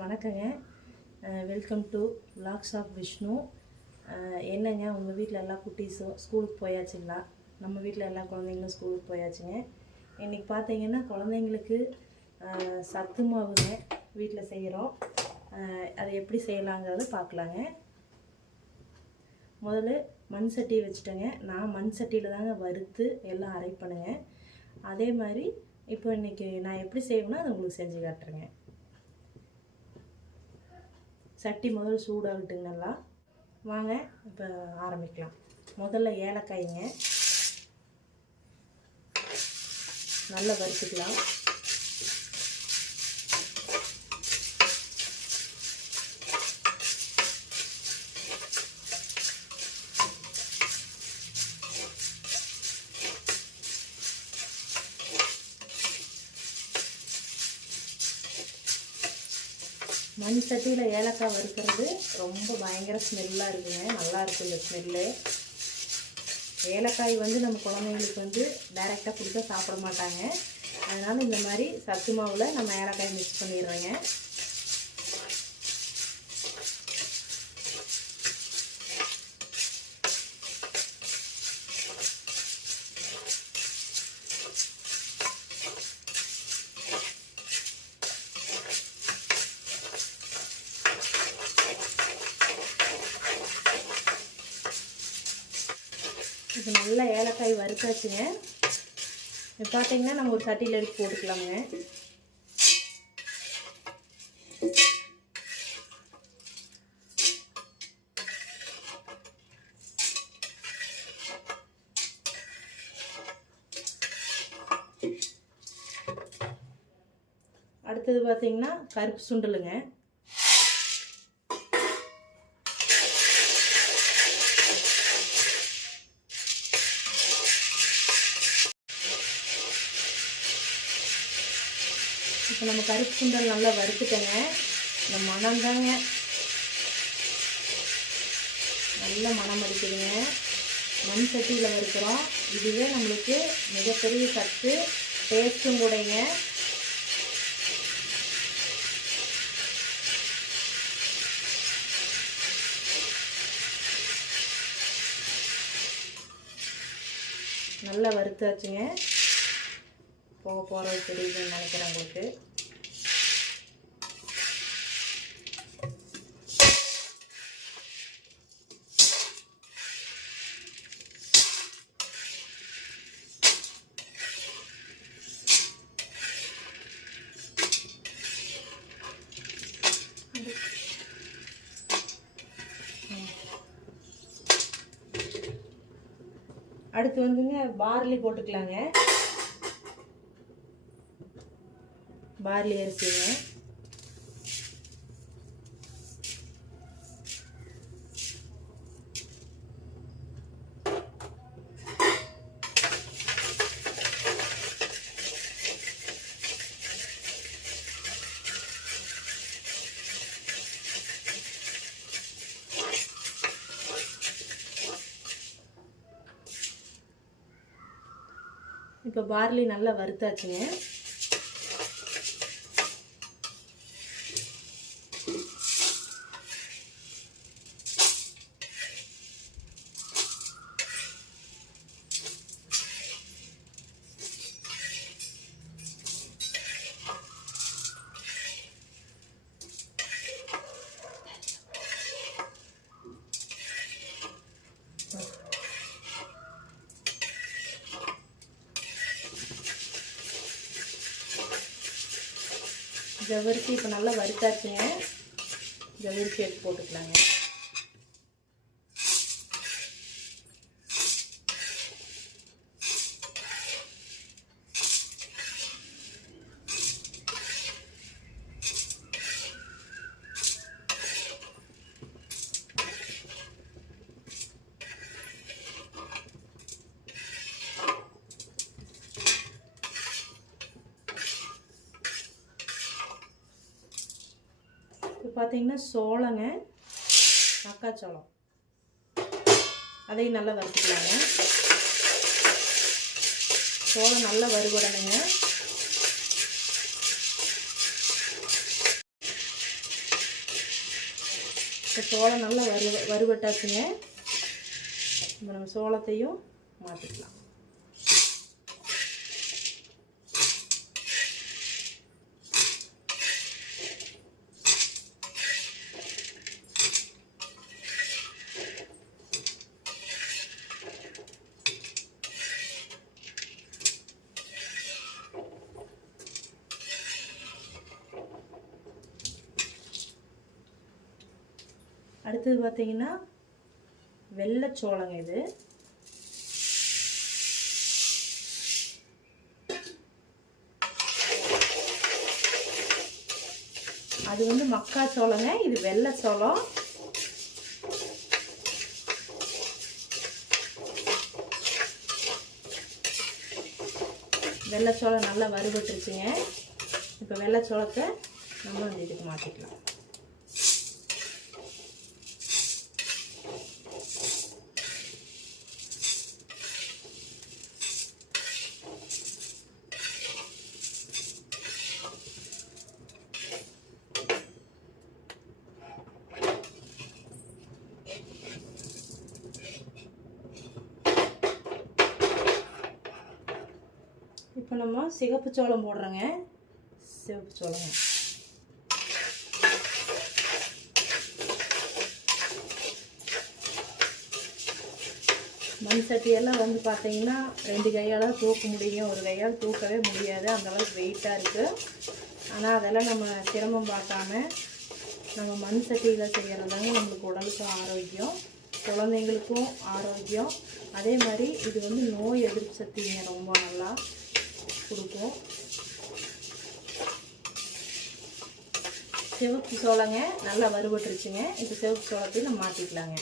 வணக்கங்க. Welcome to vlogs of Vishnu. என்னங்க உங்கள் வீட்டில் எல்லா குட்டீஸும் ஸ்கூலுக்கு போயாச்சுங்களா? நம்ம வீட்டில் எல்லா குழந்தைங்களும் ஸ்கூலுக்கு போயாச்சுங்க. இன்றைக்கி பார்த்தீங்கன்னா குழந்தைங்களுக்கு சத்து மாவுங்க வீட்டில் செய்கிறோம். அதை எப்படி செய்யலாங்கிறது பார்க்கலாங்க. முதல்ல மண் சட்டி வச்சுட்டேங்க. நான் மண் சட்டியில் தாங்க வறுத்து எல்லாம் அரைப்பணுங்க. அதே மாதிரி இப்போ இன்றைக்கி நான் எப்படி செய்வேன்னா அதை உங்களுக்கு செஞ்சு காட்டுறேங்க. சட்டி முதல்ல சூடாகட்டுங்க. நல்லா வாங்க இப்போ ஆரம்பிக்கலாம். முதல்ல ஏலக்காய்ங்க நல்லா வறுத்துக்கலாம். மண் சட்டியில் ஏலக்காய் வறுக்கிறது ரொம்ப பயங்கர ஸ்மெல்லாக இருக்குங்க. நல்லாயிருக்கும் இந்த ஸ்மெல்லு. ஏலக்காய் நம்ம குழந்தைங்களுக்கு டைரெக்டாக கொடுத்தா சாப்பிட மாட்டாங்க. அதனால் இந்த மாதிரி சத்து மாவில் நம்ம ஏலக்காய் மிக்ஸ் பண்ணிடுறோங்க. இப்போ நல்லா ஏலக்காய் வறுத்தாச்சுங்க. இப்போ பார்த்தீங்கன்னா நம்ம ஒரு சட்டியில் எடுத்து போட்டுக்கலாமுங்க. அடுத்தது பார்த்தீங்கன்னா கருப்பு சுண்டலுங்க. இப்போ நம்ம கருப்பு சுண்டல் நல்லா வறுத்துட்டேங்க. இந்த மணம் தாங்க நல்ல மணம் அடிக்குதுங்க. மண் சட்டியில் வறுக்கிறோம். இதுவே நம்மளுக்கு மிகப்பெரிய சத்து, டேஸ்ட்டும் கூடங்க. நல்லா வறுத்தாச்சுங்க. போக போகிறது தெரியுதுன்னு நினைக்கிறேன் உங்களுக்கு. அடுத்து பார்லி போட்டுக்கலாங்க. பார்லி அரிசிங்க. இப்போ பார்லி நல்லா வறுத்தாச்சுங்க. ஜவ்வரிசி இப்போ நல்லா வறுத்தாச்சுங்க. ஜவ்வரிசி எடுத்து போட்டுக்கலாங்க. இப்போ பார்த்தீங்கன்னா சோளங்க, மக்காச்சோளம் அதையும் நல்லா வறுத்துக்கலாங்க. சோளம் நல்லா வறுபடணுங்க. இப்போ சோளம் நல்லா வறுபட்டாச்சுங்க. இப்போ நம்ம சோளத்தையும் மாற்றிக்கலாம். அடுத்தது பார்த்தீங்கன்னா வெள்ளைச்சோளங்க. இது அது வந்து மக்காச்சோளங்க, இது வெள்ளைச்சோளம். வெள்ளைச்சோளம் நல்லா வறுபட்டுருச்சுங்க. இப்போ வெள்ளைச்சோளத்தை நம்ம வந்து இதுக்கு மாற்றிக்கலாம். இப்போ நம்ம சிகப்பு சோளம் போடுறோங்க. சிவப்பு சோளங்க மண் சட்டியெல்லாம் வந்து பார்த்தீங்கன்னா 2 கையால் தூக்க முடியும், ஒரு கையால் தூக்கவே முடியாது, அந்தளவுக்கு வெயிட்டாக இருக்குது. ஆனால் அதெல்லாம் நம்ம சிரமம் பார்க்காம நம்ம மண் சட்டியில் செய்கிறதாங்க நம்மளுக்கு உடலுக்கு ஆரோக்கியம், குழந்தைங்களுக்கும் ஆரோக்கியம். அதே மாதிரி இது வந்து நோய் எதிர்ப்பு சக்திங்க ரொம்ப நல்லா கொடுக்கும். சிவப்பு சோளங்க நல்லா வறுபட்டுருச்சுங்க. இப்போ சிவப்பு சோளத்தையும் நம்ம மாற்றிக்கலாங்க.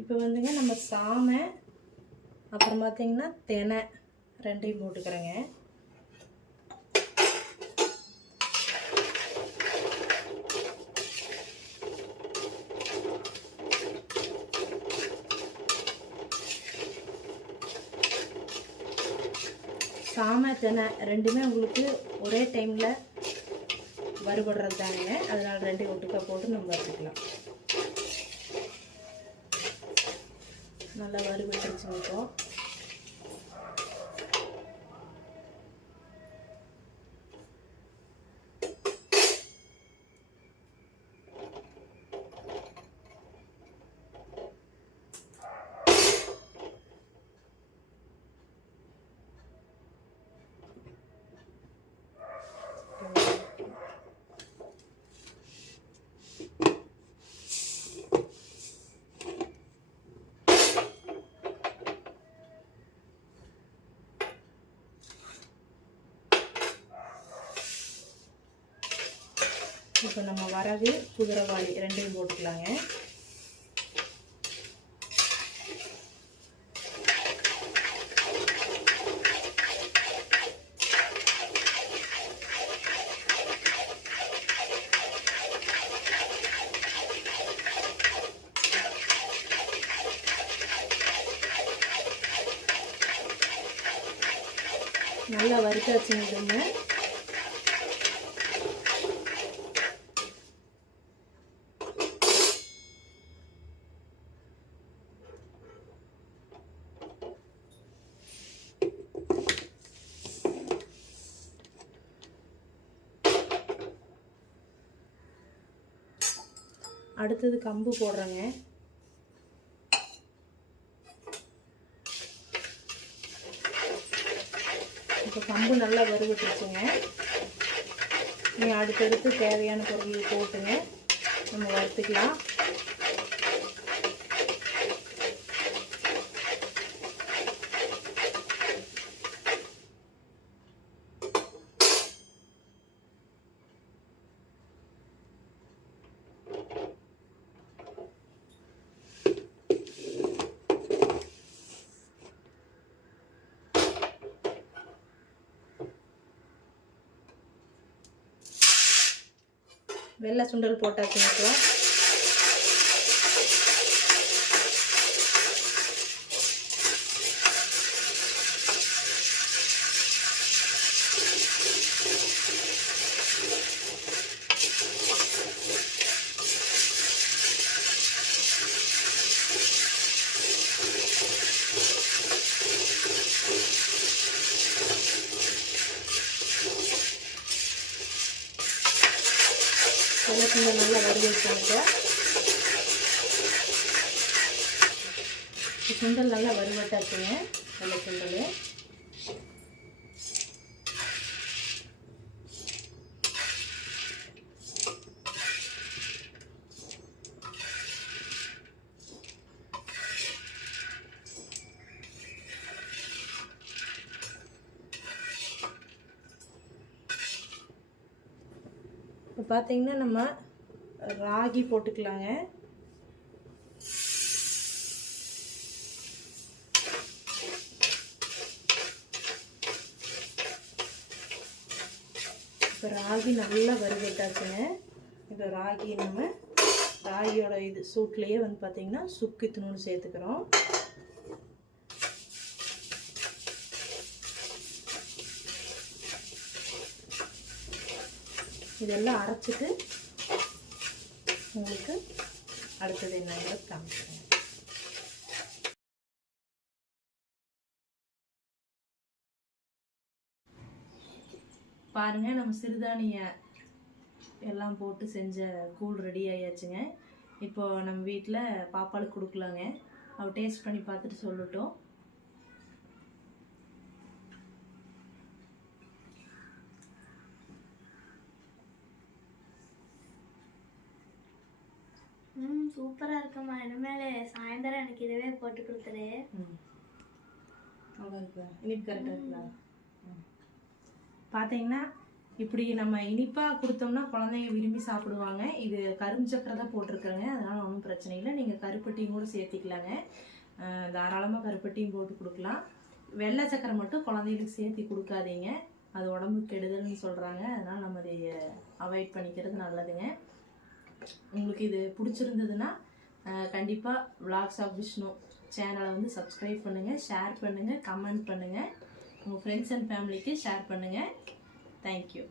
இப்போ வந்துங்க நம்ம சாமை அப்புறம் பார்த்தீங்கன்னா தெனை ரெண்டையும் போட்டுக்கிறேங்க. சாமை தெனை ரெண்டுமே உங்களுக்கு ஒரே டைமில் வறுபடுறது தானுங்க, அதனால் 2 ஒட்டுக்கா போட்டு நம்ம வறுத்துக்கலாம். நல்லா வறுபட்டுருச்சுங்க. இப்போ இப்போ நம்ம வரகு குதிரைவாளி ரெண்டையும் போட்டுக்கலாங்க. நல்லா வறுத்தாச்சுங்க. அடுத்தது கம்பு போடுறேங்க. இப்போ கம்பு நல்லா வறுபட்டுருச்சுங்க. நீ அடுத்தடுத்து தேவையான பொருள் போட்டுங்க நம்ம வறுத்துக்கலாம். வெள்ளை சுண்டல் போட்டாச்சுங்க. வெள்ளை சுண்டல் நல்லா வறுவட்டாங்க. சுண்டல் நல்லா வறுவட்டாச்சுங்க. வெள்ளை சுண்டல் இப்போ பார்த்தீங்கன்னா நம்ம ராகி போட்டுக்கலாங்க. இப்போ ராகி நல்லா வறுவட்டாச்சுங்க. இப்போ ராகியோட இது சூட்லேயே வந்து பார்த்தீங்கன்னா சுக்கு இத்தினோடு சேர்த்துக்கிறோம். இதெல்லாம் அரைச்சிட்டு உங்களுக்கு அடுத்தது என்னங்கிறது காமிக்கிறேன். பாருங்கள், நம்ம சிறுதானிய எல்லாம் போட்டு செஞ்ச கூழ் ரெடி ஆயாச்சுங்க. இப்போ நம்ம வீட்டில் பாப்பாளுக்கு கொடுக்கலாங்க. அவள் டேஸ்ட் பண்ணி பார்த்துட்டு சொல்லட்டும். சூப்பராக இருக்குமா. இனிமேல் சாயந்தரம் எனக்கு இதுவே போட்டு கொடுத்துரு. நல்லா இருக்குதா? இனிப்பு கரெக்டாக இருக்குதா? பார்த்தீங்கன்னா இப்படி நம்ம இனிப்பாக கொடுத்தோம்னா குழந்தைங்க விரும்பி சாப்பிடுவாங்க. இது கரும்பு சக்கரை தான் போட்டிருக்கிறேங்க, அதனால் ஒன்றும் பிரச்சனை இல்லை. நீங்கள் கருப்பட்டியும் கூட சேர்த்திக்கலாங்க. தாராளமாக கருப்பட்டியும் போட்டு கொடுக்கலாம். வெள்ளை சக்கரை மட்டும் குழந்தைகளுக்கு சேர்த்தி கொடுக்காதீங்க, அது உடம்புக்கு கெடுதல்னு சொல்கிறாங்க. அதனால் நம்ம அதை அவாய்ட் பண்ணிக்கிறது நல்லதுங்க. உங்களுக்கு இது பிடிச்சிருந்ததுன்னா கண்டிப்பாக விலாக்ஸ் ஆஃப் விஷ்ணு சேனலை வந்து சப்ஸ்கிரைப் பண்ணுங்கள், ஷேர் பண்ணுங்கள், கமெண்ட் பண்ணுங்கள், உங்கள் ஃப்ரெண்ட்ஸ் அண்ட் ஃபேமிலிக்கு ஷேர் பண்ணுங்கள். தேங்க்யூ.